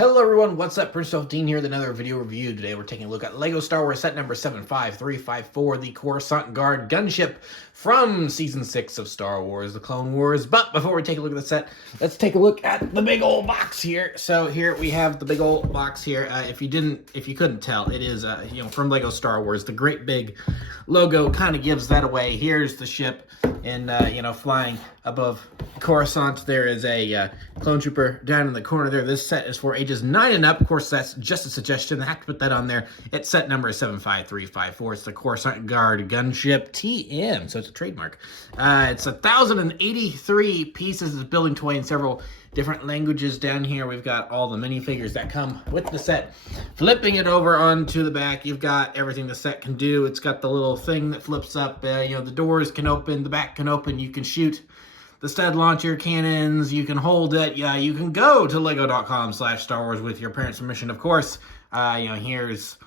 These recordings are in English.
Hello everyone, what's up? Prince Dean here with another video review. Today we're taking a look at LEGO Star Wars set number 75354, the Coruscant Guard gunship from Season 6 of Star Wars, The Clone Wars. But before we take a look at the set, let's take a look at the big old box here. So here we have the big old box here. If you couldn't tell, it is from LEGO Star Wars. The great big logo kind of gives that away. Here's the ship, and flying above Coruscant, there is a clone trooper down in the corner there. This set is for ages 9 and up. Of course, that's just a suggestion. I have to put that on there. Its set number is 75354. It's the Coruscant Guard Gunship TM, so it's a trademark. It's 1,083 pieces. It's a building toy in several different languages. Down here, we've got all the minifigures that come with the set. Flipping it over onto the back, you've got everything the set can do. It's got the little thing that flips up. The doors can open, the back can open. You can shoot the stud launcher cannons, you can hold it. Yeah, you can go to lego.com/Star Wars with your parents' permission, of course. Here's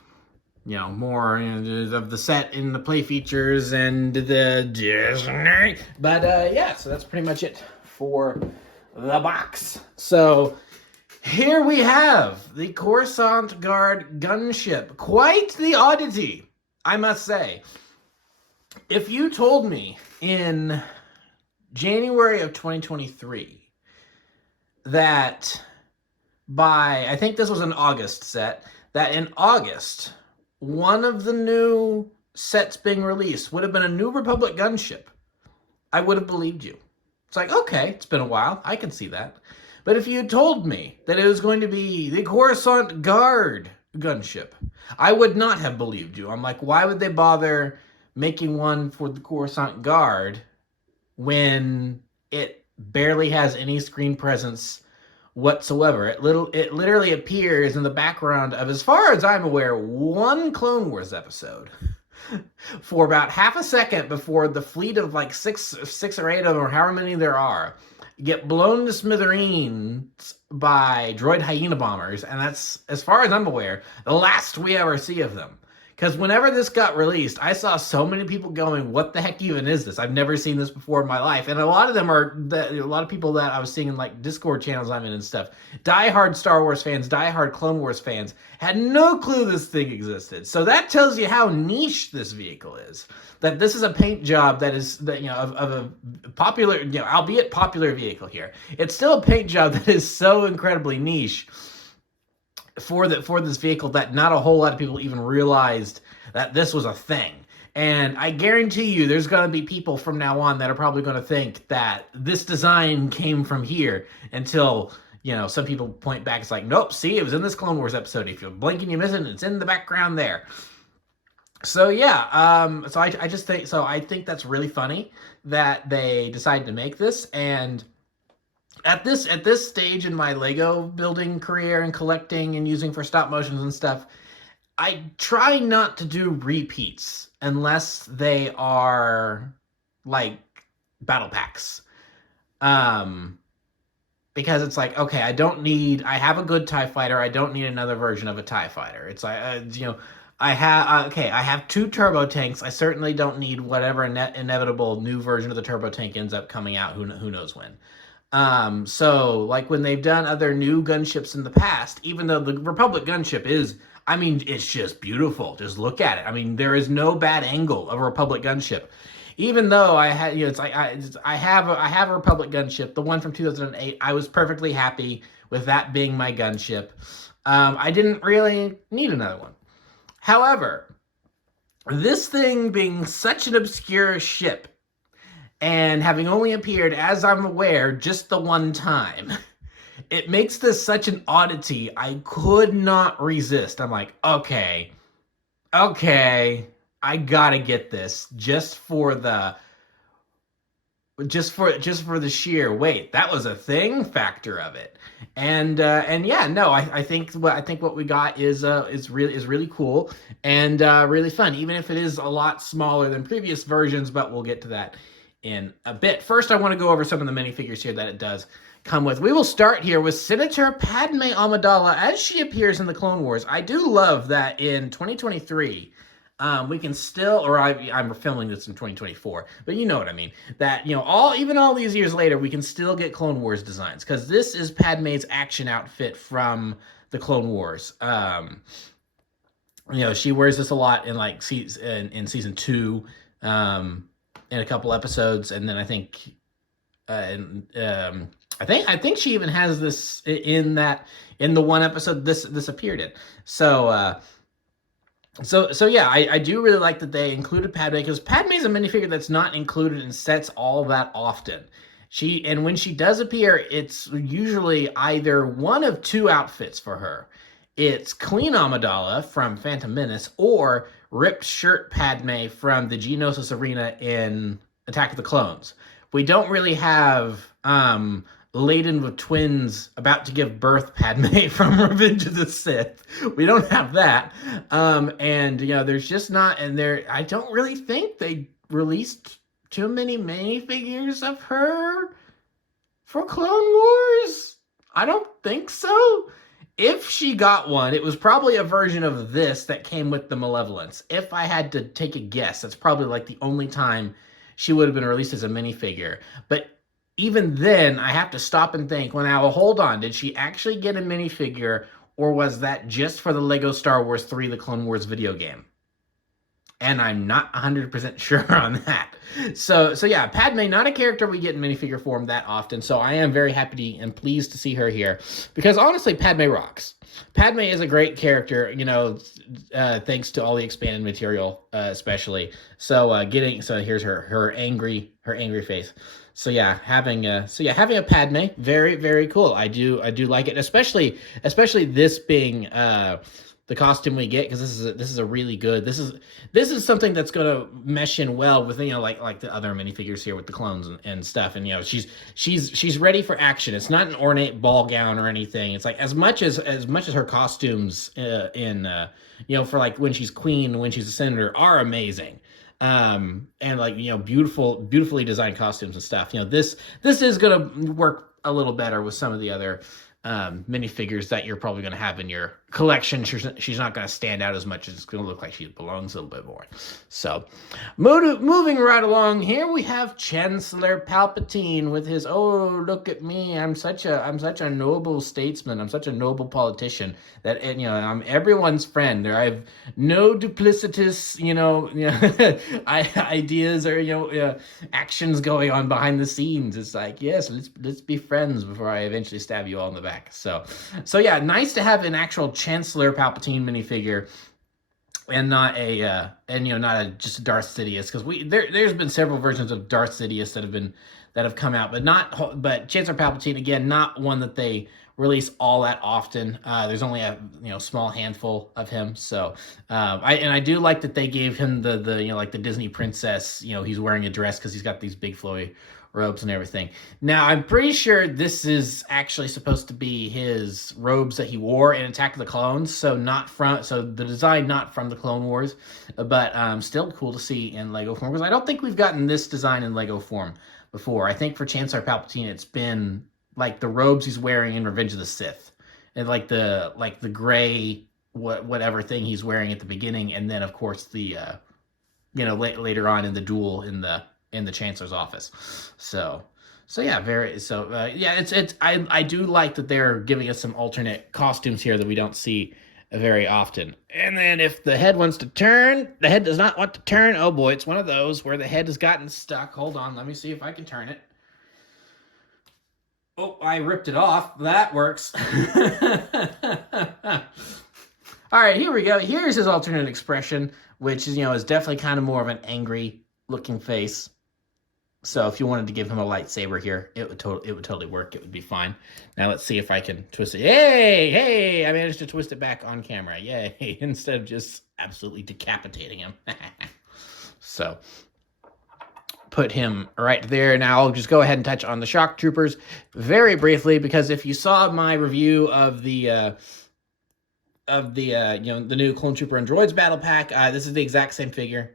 more of the set in the play features and the Disney. But so that's pretty much it for the box. So here we have the Coruscant Guard gunship. Quite the oddity, I must say. If you told me in January of 2023 that I think this was an August set, that in August, one of the new sets being released would have been a New Republic gunship, I would have believed you. It's like, okay, it's been a while, I can see that. But if you had told me that it was going to be the Coruscant Guard gunship, I would not have believed you. I'm like, why would they bother making one for the Coruscant Guard when it barely has any screen presence whatsoever? It literally appears in the background of, as far as I'm aware, one Clone Wars episode for about half a second before the fleet of like six or eight of them, or however many there are, get blown to smithereens by droid hyena bombers. And that's, as far as I'm aware, the last we ever see of them. Because whenever this got released, I saw so many people going, what the heck even is this? I've never seen this before in my life. And a lot of them are, a lot of people that I was seeing in like Discord channels I'm in and stuff, diehard Star Wars fans, diehard Clone Wars fans, had no clue this thing existed. So that tells you how niche this vehicle is. That this is a paint job that is, of a popular, albeit popular vehicle here. It's still a paint job that is so incredibly niche for this vehicle that not a whole lot of people even realized that this was a thing. And I guarantee you there's going to be people from now on that are probably going to think that this design came from here until, some people point back. It's like, nope, see, it was in this Clone Wars episode. If you blink and you miss it, it's in the background there. So yeah, so I just think, I think that's really funny that they decided to make this. And at this stage in my Lego building career and collecting and using for stop motions and stuff, I try not to do repeats unless they are like battle packs. Because it's like, okay, I have a good TIE fighter. I don't need another version of a TIE fighter. It's like, I have 2 turbo tanks. I certainly don't need whatever inevitable new version of the turbo tank ends up coming out. Who knows when. So like when they've done other new gunships in the past, even though the Republic gunship is, it's just beautiful. Just look at it. There is no bad angle of a Republic gunship. Even though I had, I have a Republic gunship, the one from 2008. I was perfectly happy with that being my gunship. I didn't really need another one. However, this thing being such an obscure ship, and having only appeared, as I'm aware, just the one time, it makes this such an oddity. I could not resist. I'm like, okay, I gotta get this just for the sheer wait, that was a thing factor of it. And yeah, no, I think what we got is really cool and really fun, even if it is a lot smaller than previous versions. But we'll get to that in a bit. First, I want to go over some of the minifigures here that it does come with. We will start here with Senator Padme Amidala as she appears in the Clone Wars. I do love that in 2023, we can still, or I'm filming this in 2024, but you know what I mean. That, even all these years later, we can still get Clone Wars designs, because this is Padme's action outfit from the Clone Wars. You know, she wears this a lot in like in season 2, in a couple episodes, and then I think, I think she even has this in the one episode this appeared in. So yeah, I do really like that they included Padme, because Padme is a minifigure that's not included in sets all that often. And when she does appear, it's usually either one of 2 outfits for her. It's clean Amidala from Phantom Menace, or ripped shirt Padme from the Geonosis Arena in Attack of the Clones. We don't really have laden with twins about to give birth Padme from Revenge of the Sith. We don't have that. And, you know, there's just not, and I don't really think they released too many minifigures of her for Clone Wars. I don't think so. If she got one, it was probably a version of this that came with the Malevolence. If I had to take a guess, that's probably like the only time she would have been released as a minifigure. But even then, I have to stop and think, well, now, hold on. Did she actually get a minifigure, or was that just for the Lego Star Wars 3 The Clone Wars video game? And I'm not 100% sure on that. So yeah, Padme, not a character we get in minifigure form that often, so I am very happy and pleased to see her here, because honestly, Padme rocks. Padme is a great character, you know, thanks to all the expanded material, especially. So here's her angry face. So yeah, having a Padme, very, very cool. I do like it, especially this being the costume we get, because this is a really good, this is something that's gonna mesh in well with, you know, like the other minifigures here with the clones and stuff. And, you know, she's ready for action. It's not an ornate ball gown or anything. It's like as much as her costumes in you know, for like when she's queen, when she's a senator, are amazing. And like, you know, beautifully designed costumes and stuff. You know, this is gonna work a little better with some of the other minifigures that you're probably going to have in your collection. She's not going to stand out as much. It's going to look like she belongs a little bit more. So, moving right along here, we have Chancellor Palpatine with his, oh, look at me, I'm such a noble statesman, I'm such a noble politician, that, and, you know, I'm everyone's friend. I have no duplicitous, you know, ideas or, you know, actions going on behind the scenes. It's like, yes, let's be friends before I eventually stab you all in the back. So yeah, nice to have an actual Chancellor Palpatine minifigure, and not just a Darth Sidious, because there's been several versions of Darth Sidious that have come out, but Chancellor Palpatine, again, not one that they release all that often. There's only a small handful of him. So I do like that they gave him the like the Disney princess. You know, he's wearing a dress because he's got these big flowy robes and everything. Now, I'm pretty sure this is actually supposed to be his robes that he wore in Attack of the Clones, so the design not from the Clone Wars, but still cool to see in Lego form, because I don't think we've gotten this design in Lego form before. I think for Chancellor Palpatine, it's been like the robes he's wearing in Revenge of the Sith, and like the gray whatever thing he's wearing at the beginning, and then of course the later on in the duel in the Chancellor's office. So yeah, I do like that they're giving us some alternate costumes here that we don't see very often. And then if the head wants to turn, the head does not want to turn. Oh boy, it's one of those where the head has gotten stuck. Hold on, let me see if I can turn it. Oh, I ripped it off. That works. All right, here we go. Here's his alternate expression, which is definitely kind of more of an angry looking face. So if you wanted to give him a lightsaber here, it would totally work. It would be fine. Now let's see if I can twist it. Hey, I managed to twist it back on camera. Yay, instead of just absolutely decapitating him. So put him right there. Now I'll just go ahead and touch on the shock troopers very briefly, because if you saw my review of the new Clone Trooper and Droids battle pack, this is the exact same figure.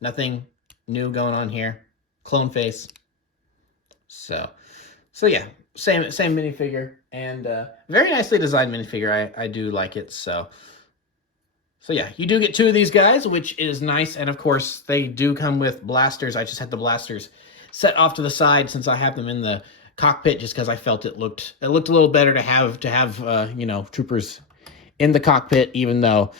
Nothing new going on here. Clone face. So yeah, same minifigure, and very nicely designed minifigure. I do like it. So yeah, you do get 2 of these guys, which is nice, and of course they do come with blasters. I just had the blasters set off to the side since I have them in the cockpit just because I felt it looked a little better to have you know, troopers in the cockpit, even though,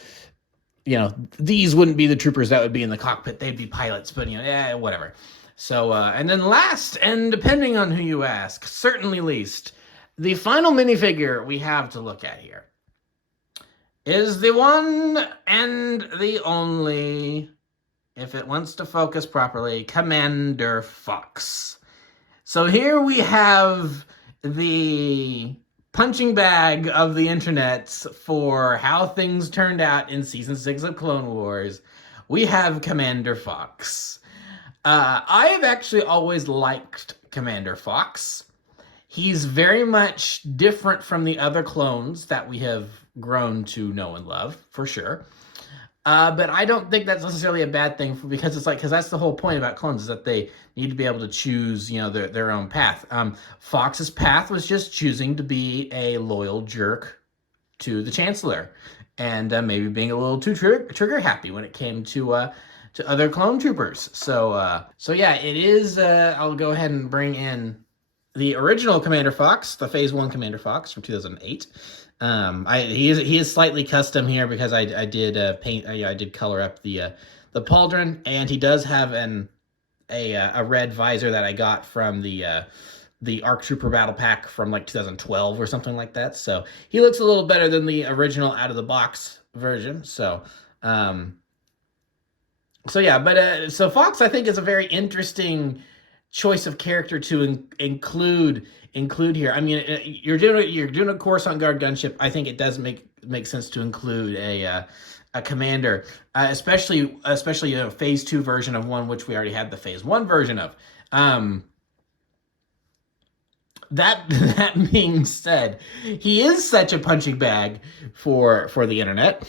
you know, these wouldn't be the troopers that would be in the cockpit. They'd be pilots, but, you know, yeah, whatever. So, and then last, and depending on who you ask, certainly least, the final minifigure we have to look at here is the one and the only, if it wants to focus properly, Commander Fox. So here we have the punching bag of the internet for how things turned out in Season 6 of Clone Wars. We have Commander Fox. I have actually always liked Commander Fox. He's very much different from the other clones that we have grown to know and love, for sure. But I don't think that's necessarily a bad thing, because that's the whole point about clones, is that they need to be able to choose, you know, their own path. Fox's path was just choosing to be a loyal jerk to the Chancellor, and maybe being a little too trigger happy when it came to other clone troopers. So yeah, it is. I'll go ahead and bring in the original Commander Fox, the Phase 1 Commander Fox from 2008. He is slightly custom here because I did paint. I did color up the pauldron, and he does have a red visor that I got from the ARC Trooper Battle Pack from like 2012 or something like that. So he looks a little better than the original out of the box version. So yeah, but so Fox, I think, is a very interesting choice of character to include here. I mean, you're doing a Coruscant Guard gunship. I think it does make sense to include a commander, especially a Phase 2 version of one, which we already had the Phase 1 version of. That being said, he is such a punching bag for the internet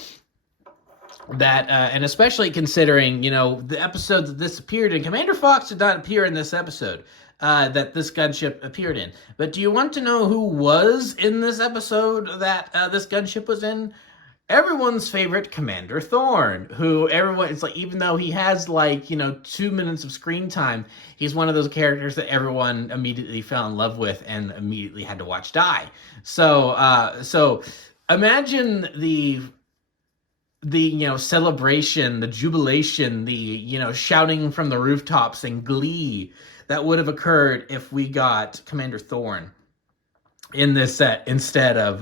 that, and especially considering, you know, the episodes that this appeared in. Commander Fox did not appear in this episode that this gunship appeared in. But do you want to know who was in this episode that this gunship was in? Everyone's favorite Commander Thorn, who it's like, even though he has, like, you know, 2 minutes of screen time, he's one of those characters that everyone immediately fell in love with and immediately had to watch die. So imagine the you know, celebration, the jubilation, the, you know, shouting from the rooftops and glee that would have occurred if we got Commander Thorn in this set instead of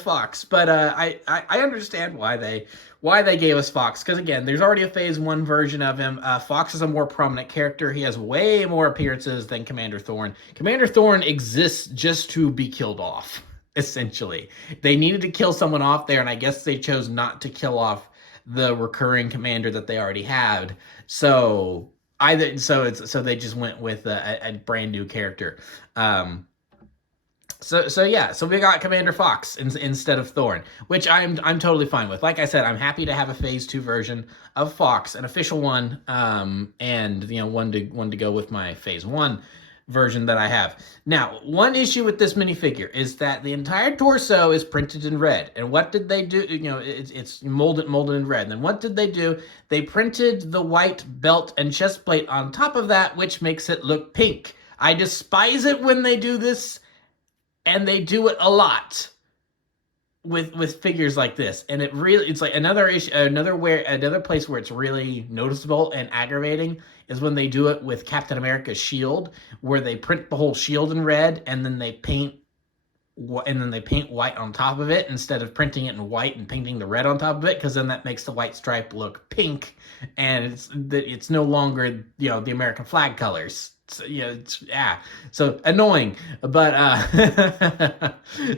Fox. But I understand why they gave us Fox, because again, there's already a Phase 1 version of him. Fox is a more prominent character. He has way more appearances than Commander Thorn. Commander Thorn exists just to be killed off. Essentially, they needed to kill someone off there, and I guess they chose not to kill off the recurring commander that they already had. So they just went with a brand new character. So yeah, so we got Commander Fox instead of Thorn, which I'm totally fine with. Like I said, I'm happy to have a Phase 2 version of Fox, an official one, and, you know, one to go with my Phase 1 version that I have. Now, one issue with this minifigure is that the entire torso is printed in red. And what did they do? You know, it's molded in red. And then what did they do? They printed the white belt and chest plate on top of that, which makes it look pink. I despise it when they do this, and they do it a lot with figures like this. And it's like another issue, another place where it's really noticeable and aggravating is when they do it with Captain America's shield, where they print the whole shield in red and then they paint white on top of it instead of printing it in white and painting the red on top of it, because then that makes the white stripe look pink, and it's no longer, you know, the American flag colors. So, yeah, so annoying, but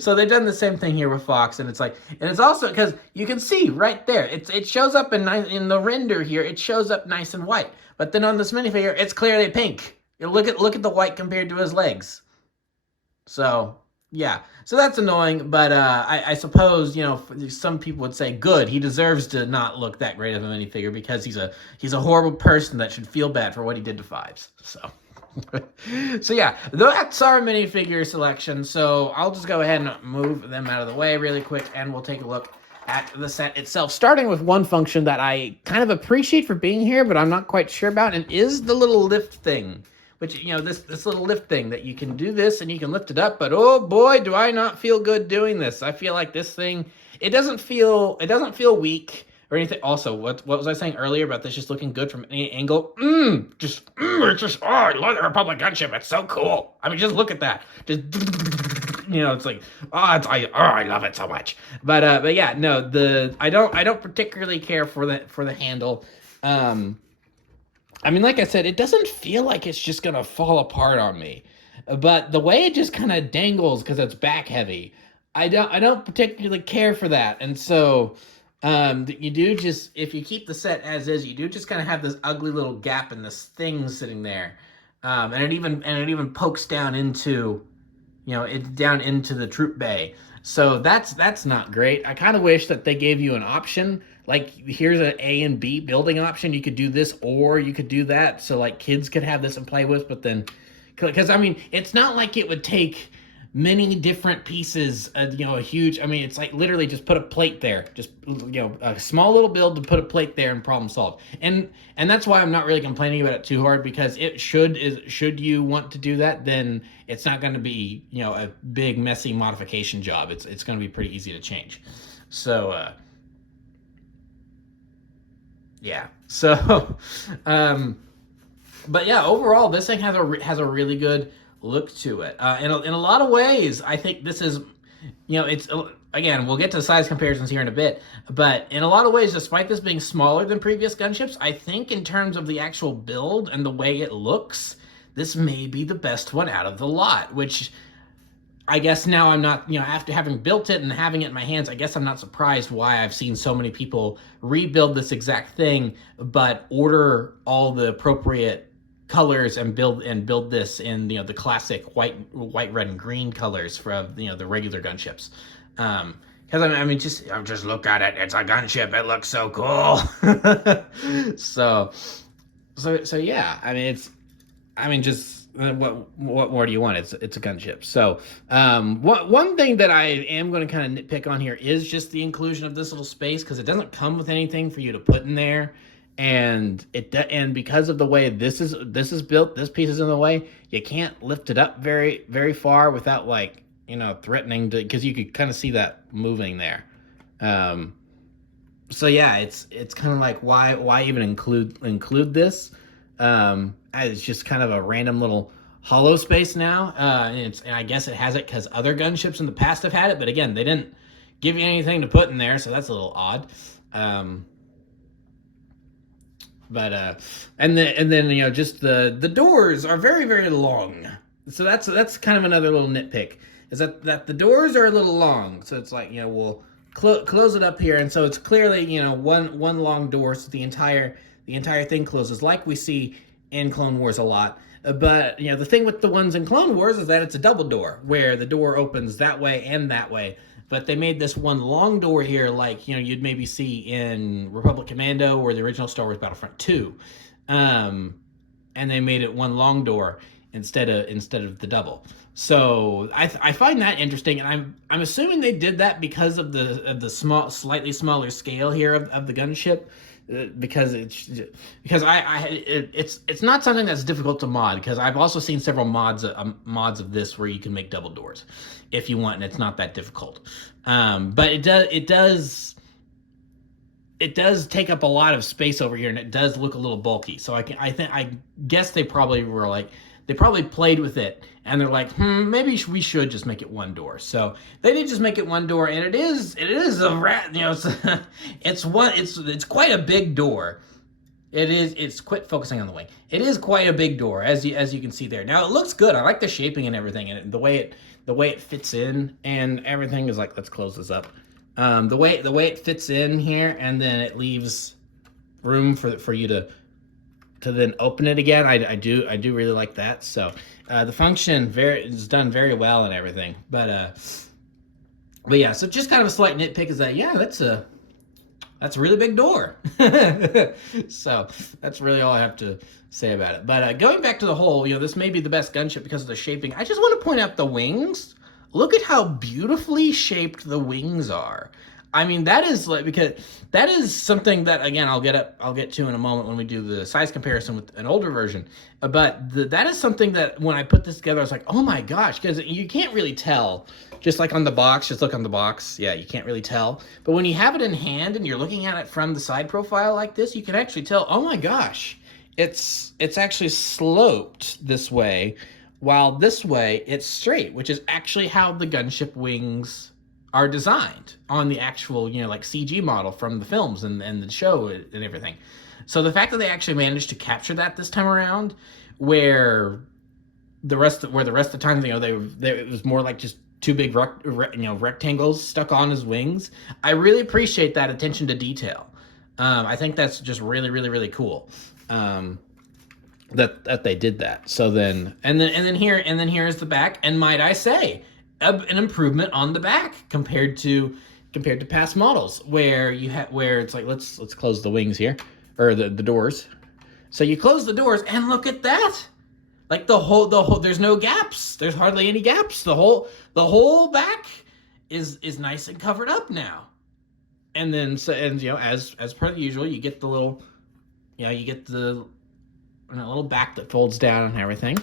so they've done the same thing here with Fox, and it's also because you can see right there, it shows up in the render here, it shows up nice and white, but then on this minifigure, it's clearly pink. You look at the white compared to his legs. So yeah, so that's annoying, but I suppose, you know, some people would say, good, he deserves to not look that great of a minifigure because he's a horrible person that should feel bad for what he did to Fives. So. So yeah, that's our minifigure selection. So I'll just go ahead and move them out of the way really quick, and we'll take a look at the set itself, starting with one function that I kind of appreciate for being here, but I'm not quite sure about, and is the little lift thing, which, you know, this little lift thing that you can do this and you can lift it up, but oh boy, do I not feel good doing this. I feel like this thing, it doesn't feel weak or anything. Also, what was I saying earlier about this just looking good from any angle? It's just, oh, I love the Republic gunship. It's so cool. I mean, just look at that. Just, you know, it's like, I love it so much. But yeah, no, I don't particularly care for the handle. I mean, like I said, it doesn't feel like it's just gonna fall apart on me, but the way it just kind of dangles because it's back heavy, I don't particularly care for that, and so you do just, if you keep the set as is, you do just kind of have this ugly little gap in this thing sitting there, and it even pokes down into, you know, it's down into the troop bay. So that's not great. I kind of wish that they gave you an option. Like, here's an A and B building option. You could do this or you could do that. So, like, kids could have this and play with. But then, because, I mean, it's not like it would take many different pieces, you know, a huge, I mean, it's like literally just put a plate there. Just, you know, a small little build to put a plate there and problem solved. And that's why I'm not really complaining about it too hard, because it should you want to do that, then it's not going to be, you know, a big messy modification job. It's going to be pretty easy to change. So, yeah. So, but yeah, overall, this thing has a really good look to it. In a lot of ways, I think this is, you know, it's, again, we'll get to size comparisons here in a bit, but in a lot of ways, despite this being smaller than previous gunships, I think in terms of the actual build and the way it looks, this may be the best one out of the lot, which I guess now I'm not, you know, after having built it and having it in my hands, I guess I'm not surprised why I've seen so many people rebuild this exact thing, but order all the appropriate colors and build this in, you know, the classic white, red, and green colors from, you know, the regular gunships. Because I mean, just look at it. It's a gunship. It looks so cool. so yeah. I mean, just what more do you want? It's a gunship. So one thing that I am going to kind of nitpick on here is just the inclusion of this little space, because it doesn't come with anything for you to put in there. And because of the way this is built, this piece is in the way, you can't lift it up very, very far without, like, you know, threatening to, because you could kind of see that moving there. So yeah, it's kind of like, why even include this? It's just kind of a random little hollow space now. And I guess it has it because other gunships in the past have had it, but again, they didn't give you anything to put in there, so that's a little odd. But and then you know, just the doors are very, very long. So that's kind of another little nitpick, is that the doors are a little long. So it's like, you know, we'll close it up here, and so it's clearly, you know, one long door, so the entire thing closes, like we see in Clone Wars a lot. But you know, the thing with the ones in Clone Wars is that it's a double door, where the door opens that way and that way. But they made this one long door here, like, you know, you'd maybe see in Republic Commando or the original Star Wars Battlefront 2. And they made it one long door instead of the double. So I find that interesting, and I'm assuming they did that because of the slightly smaller scale here of the gunship. Because it's not something that's difficult to mod, because I've also seen several mods of this where you can make double doors if you want, and it's not that difficult. But it does take up a lot of space over here, and it does look a little bulky. So I guess they probably played with it, and they're like, maybe we should just make it one door. So they did just make it one door, and it is a rat, you know, it's quite a big door. It's quit focusing on the wing. It is quite a big door, as you can see there. Now it looks good. I like the shaping and everything, and the way it fits in and everything is like, let's close this up. The way it fits in here, and then it leaves room for you to then open it again. I do really like that. So the function is done very well and everything. But yeah, so just kind of a slight nitpick is that, yeah, that's a really big door. So that's really all I have to say about it. But going back to the whole, you know, this may be the best gunship because of the shaping. I just want to point out the wings. Look at how beautifully shaped the wings are. I mean, that is like, because that is something that, again, I'll get to in a moment when we do the size comparison with an older version. But that is something that when I put this together, I was like, oh my gosh, because you can't really tell. Just like on the box, just look on the box. Yeah, you can't really tell. But when you have it in hand and you're looking at it from the side profile like this, you can actually tell, oh my gosh, it's actually sloped this way, while this way it's straight, which is actually how the gunship wings are designed on the actual, like CG model from the films and the show and everything. So the fact that they actually managed to capture that this time around, where the rest of the time, it was more like just two big rectangles stuck on his wings. I really appreciate that attention to detail. I think that's just really, really, really cool. That they did that. So then here's the back, and might I say, an improvement on the back compared to past models, where it's like, let's close the wings here, or the doors. So you close the doors and look at that. Like the whole there's no gaps. There's hardly any gaps. The whole back is nice and covered up now. And then as per the usual, you get the little little back that folds down and everything.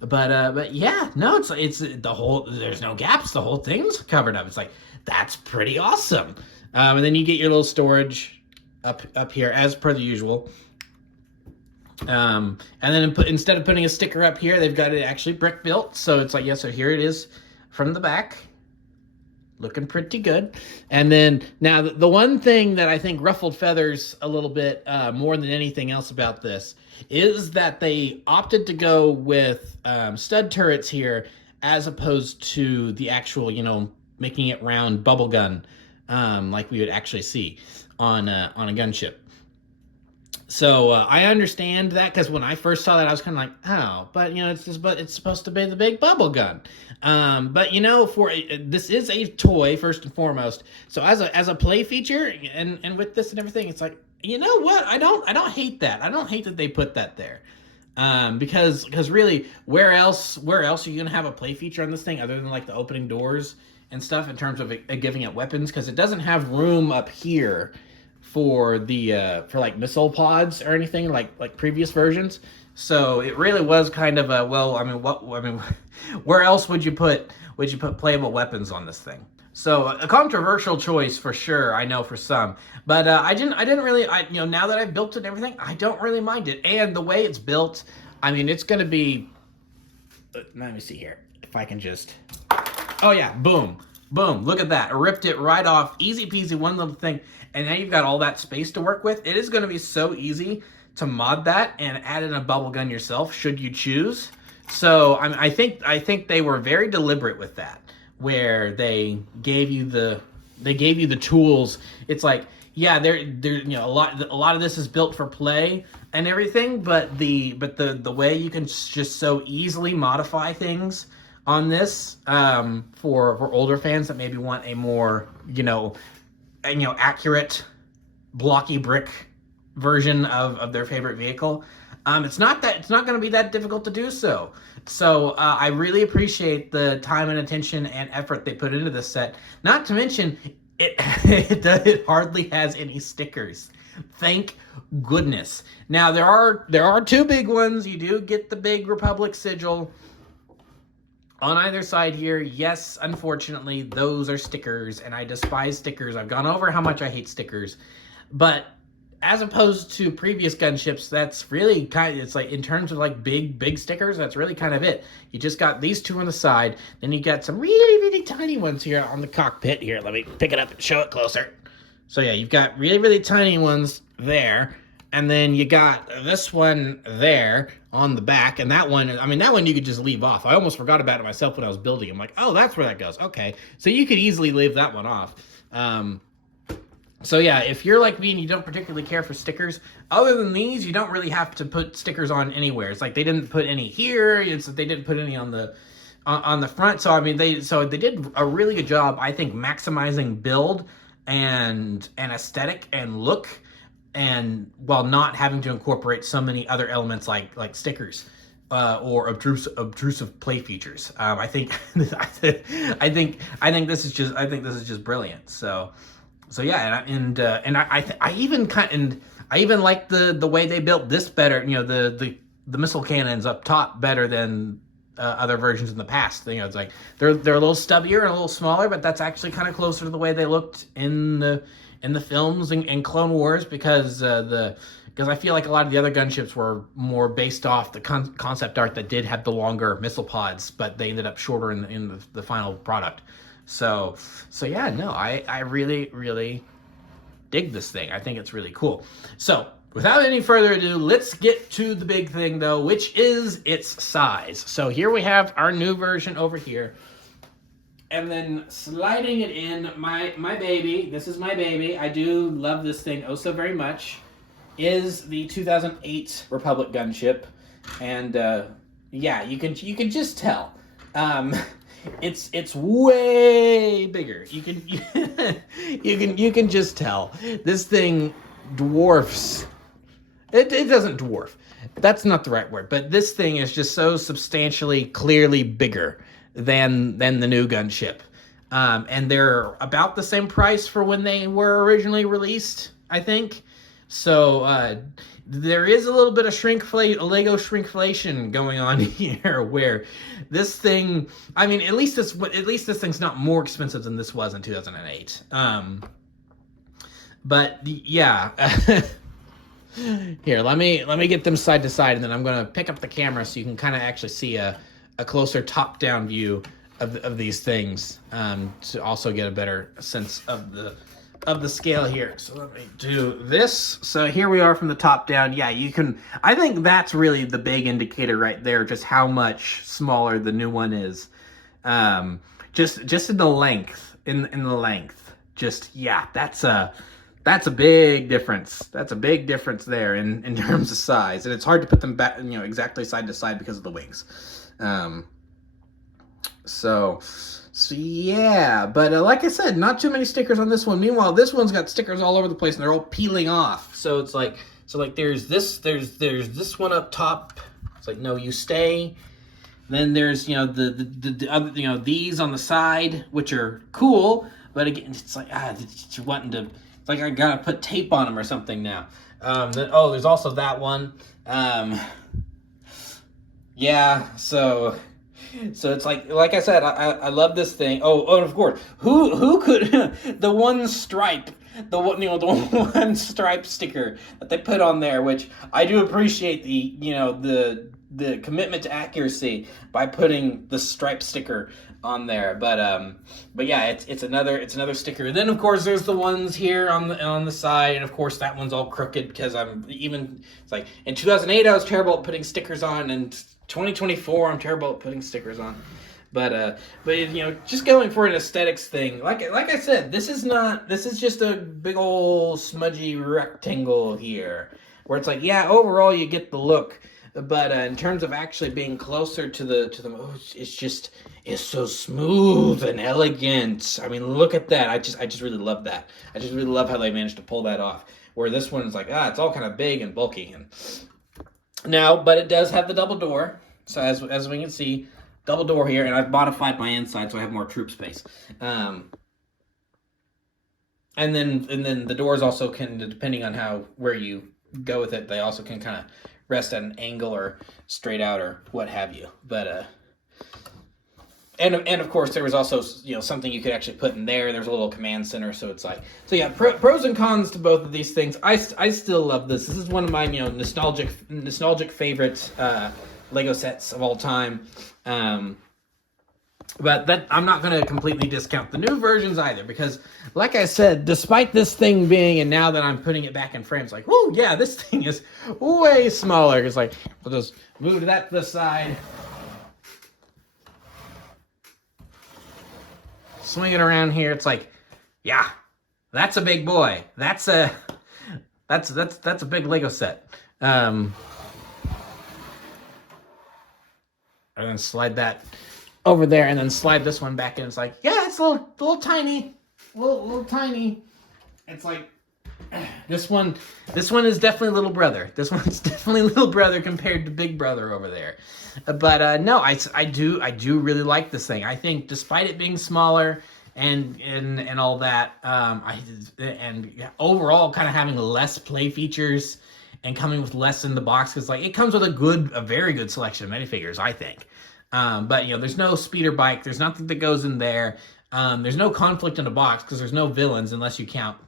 But yeah, no, it's the whole, there's no gaps. The whole thing's covered up. It's like, that's pretty awesome. And then you get your little storage up here as per the usual. And then instead of putting a sticker up here, they've got it actually brick built. So it's like, yeah, so here it is from the back, looking pretty good. And then now the one thing that I think ruffled feathers a little bit more than anything else about this is that they opted to go with stud turrets here, as opposed to the actual, making it round bubble gun like we would actually see on a gunship. So I understand that, because when I first saw that, I was kind of like, oh, but it's supposed to be the big bubble gun. But this is a toy first and foremost. So as a play feature and with this and everything, it's like, you know what? I don't hate that. I don't hate that they put that there. Because really, where else are you gonna have a play feature on this thing other than like the opening doors and stuff, in terms of giving it weapons? Because it doesn't have room up here for for like missile pods or anything like previous versions. So it really was kind of where else would you put playable weapons on this thing? So a controversial choice for sure, I know, for some, but I didn't really, now that I've built it and everything, I don't really mind it. And the way it's built, I mean, it's going to be, let me see here, if I can just, oh yeah, boom, boom, look at that. I ripped it right off, easy peasy, one little thing, and now you've got all that space to work with. It is going to be so easy to mod that and add in a bubble gun yourself, should you choose. So I think they were very deliberate with that, where they gave you the tools. It's like, yeah, there a lot of this is built for play and everything, but the way you can just so easily modify things on this for older fans that maybe want a more accurate blocky brick version of their favorite vehicle. It's not going to be that difficult to do so. So I really appreciate the time and attention and effort they put into this set. Not to mention, it hardly has any stickers. Thank goodness. Now there are two big ones. You do get the big Republic sigil on either side here. Yes, unfortunately, those are stickers, and I despise stickers. I've gone over how much I hate stickers, but as opposed to previous gunships, that's really it's like, in terms of like big stickers, that's really kind of it. You just got these two on the side, then you got some really, really tiny ones here on the cockpit. Here, let me pick it up and show it closer. So yeah, you've got really, really tiny ones there, and then you got this one there on the back, and that one you could just leave off. I almost forgot about it myself when I was building. I'm like, oh, that's where that goes. Okay, so you could easily leave that one off. So yeah, if you're like me and you don't particularly care for stickers, other than these, you don't really have to put stickers on anywhere. It's like they didn't put any here. They didn't put any on the front. So I mean, they did a really good job, I think, maximizing build and aesthetic and look, and while not having to incorporate so many other elements like stickers or obtrusive play features. I think this is just brilliant. So. So yeah, I even like the way they built this better. You know, the missile cannons up top better than other versions in the past. You know, it's like they're a little stubbier and a little smaller, but that's actually kind of closer to the way they looked in the films in Clone Wars, because I feel like a lot of the other gunships were more based off the concept art that did have the longer missile pods, but they ended up shorter in the final product. So yeah, no, I really, really dig this thing. I think it's really cool. So without any further ado, let's get to the big thing though, which is its size. So here we have our new version over here. And then sliding it in, my baby, this is my baby. I do love this thing oh so very much, is the 2008 Republic gunship. And yeah, you can just tell. It's way bigger. You can just tell. This thing dwarfs. It doesn't dwarf. That's not the right word. But this thing is just so substantially, clearly bigger than the new gunship. And they're about the same price for when they were originally released, I think. So there is a little bit of Lego shrinkflation going on here, where this thing, I mean, at least this thing's not more expensive than this was in 2008. But yeah, here, let me get them side to side, and then I'm gonna pick up the camera so you can kind of actually see a closer top-down view of these things, to also get a better sense of the scale here. So let me do this. So here we are from the top down. Yeah, you can, I think that's really the big indicator right there, just how much smaller the new one is. Just in the length, in the length. Just, yeah, that's a big difference. That's a big difference there in terms of size. And it's hard to put them back, you know, exactly side to side because of the wings. So yeah, but like I said, not too many stickers on this one. Meanwhile, this one's got stickers all over the place, and they're all peeling off. So it's like, there's this one up top. It's like, no, you stay. Then there's, you know, the other, you know, these on the side, which are cool, but again, it's like, you're wanting to, it's like I gotta put tape on them or something now. Oh, there's also that one. Yeah, so it's like I said, I love this thing. Oh, and of course, who could the one stripe, the one stripe sticker that they put on there, which I do appreciate the commitment to accuracy by putting the stripe sticker on there. But yeah, it's another sticker. And then of course there's the ones here on the side, and of course that one's all crooked because it's like in 2008 I was terrible at putting stickers on, and 2024 I'm terrible at putting stickers on. But you know, just going for an aesthetics thing, like I said, this is just a big old smudgy rectangle here, where it's like, yeah, overall you get the look, but in terms of actually being closer to the it's so smooth and elegant. I mean, look at that. I just really love that. I just really love how they managed to pull that off. Where this one's like, it's all kind of big and bulky. And now, but it does have the double door. So as we can see, double door here, and I've modified my inside so I have more troop space. And then the doors also can, depending on where you go with it, they also can kind of rest at an angle or straight out or what have you. But and of course there was also, you know, something you could actually put in there. There's a little command center, so it's like, so yeah, pros and cons to both of these things. I still love this. This is one of my, you know, nostalgic favorite Lego sets of all time. But that, I'm not going to completely discount the new versions either, because like I said, despite this thing being, and now that I'm putting it back in frames, like, oh yeah, this thing is way smaller. It's like, we'll just move that to the side, swing it around here. It's like, yeah, that's a big boy. That's a big Lego set. And then slide that over there, and then slide this one back in. It's like, yeah, it's a little tiny, little tiny. It's like, this one is definitely little brother. This one's definitely little brother compared to big brother over there. But no, I do really like this thing. I think despite it being smaller and all that. And overall, kind of having less play features and coming with less in the box, because like it comes with a very good selection of minifigures, I think. But there's no speeder bike. There's nothing that goes in there. There's no conflict in the box because there's no villains unless you count,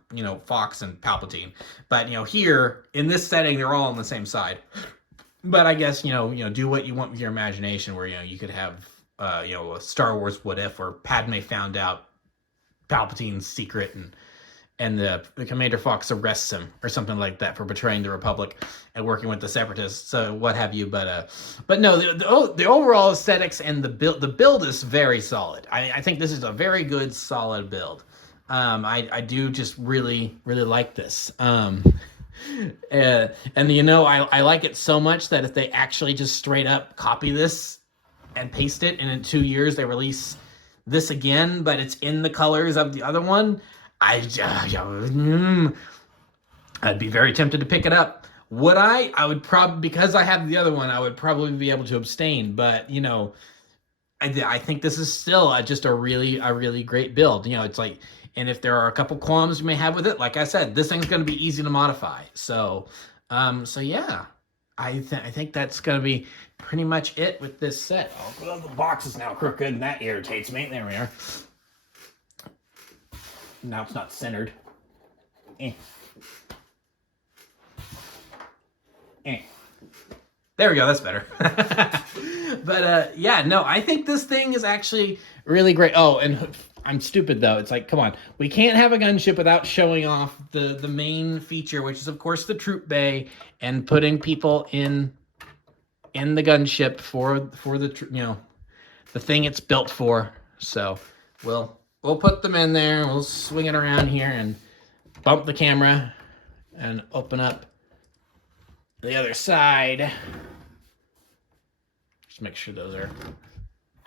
Fox and Palpatine. But, here in this setting, they're all on the same side. But I guess, do what you want with your imagination, where, you could have, a Star Wars What If, where Padme found out Palpatine's secret and the Commander Fox arrests him or something like that for betraying the Republic and working with the Separatists, so what have you. But no, the overall aesthetics and the build is very solid. I think this is a very good, solid build. I do just really, really like this. And I like it so much that if they actually just straight up copy this and paste it, and in 2 years they release this again, but it's in the colors of the other one, I'd be very tempted to pick it up. Would I? I would probably, because I have the other one, I would probably be able to abstain. But I think this is still just a really great build. It's like, and if there are a couple qualms you may have with it, like I said, this thing's going to be easy to modify. So yeah, I think that's going to be pretty much it with this set. Oh, the box is now crooked, and that irritates me. There we are. Now it's not centered. There we go, that's better. But yeah, no, I think this thing is actually really great. Oh, and I'm stupid though. It's like, come on. We can't have a gunship without showing off the main feature, which is of course the troop bay, and putting people in the gunship for the the thing it's built for. So we'll put them in there. We'll swing it around here and bump the camera and open up the other side. Just make sure those are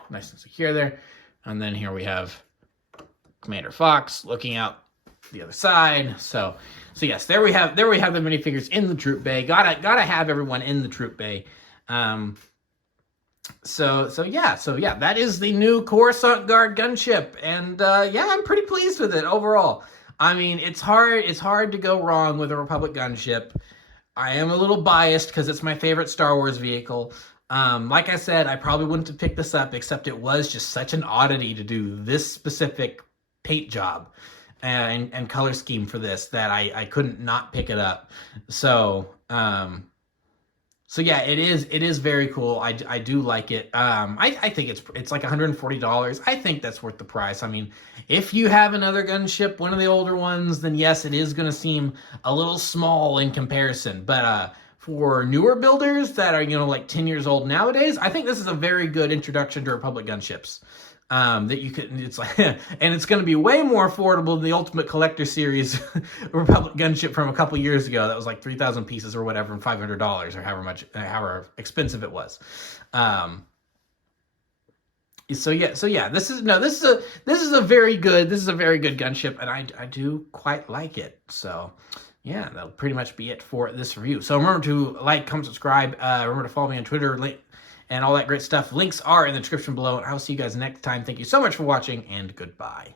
nice and secure there. And then here we have Commander Fox looking out the other side. So yes, there we have the minifigures in the troop bay. Gotta have everyone in the troop bay. So yeah, that is the new Coruscant Guard gunship, and yeah, I'm pretty pleased with it overall. I mean, it's hard to go wrong with a Republic gunship. I am a little biased because it's my favorite Star Wars vehicle. Like I said, I probably wouldn't have picked this up, except it was just such an oddity to do this specific paint job and color scheme for this that I couldn't not pick it up. So yeah, it is very cool. I do like it. I think it's like $140. I think that's worth the price. I mean, if you have another gunship, one of the older ones, then yes, it is going to seem a little small in comparison. But for newer builders that are like 10 years old nowadays, I think this is a very good introduction to Republic gunships. That you could, it's like, and it's going to be way more affordable than the Ultimate Collector Series Republic gunship from a couple years ago. That was like 3,000 pieces or whatever, and $500 or however expensive it was. So yeah, this is a very good gunship, and I do quite like it. So yeah, that'll pretty much be it for this review. So remember to like, comment, subscribe. Remember to follow me on Twitter, and all that great stuff. Links are in the description below, and I'll see you guys next time. Thank you so much for watching, and goodbye.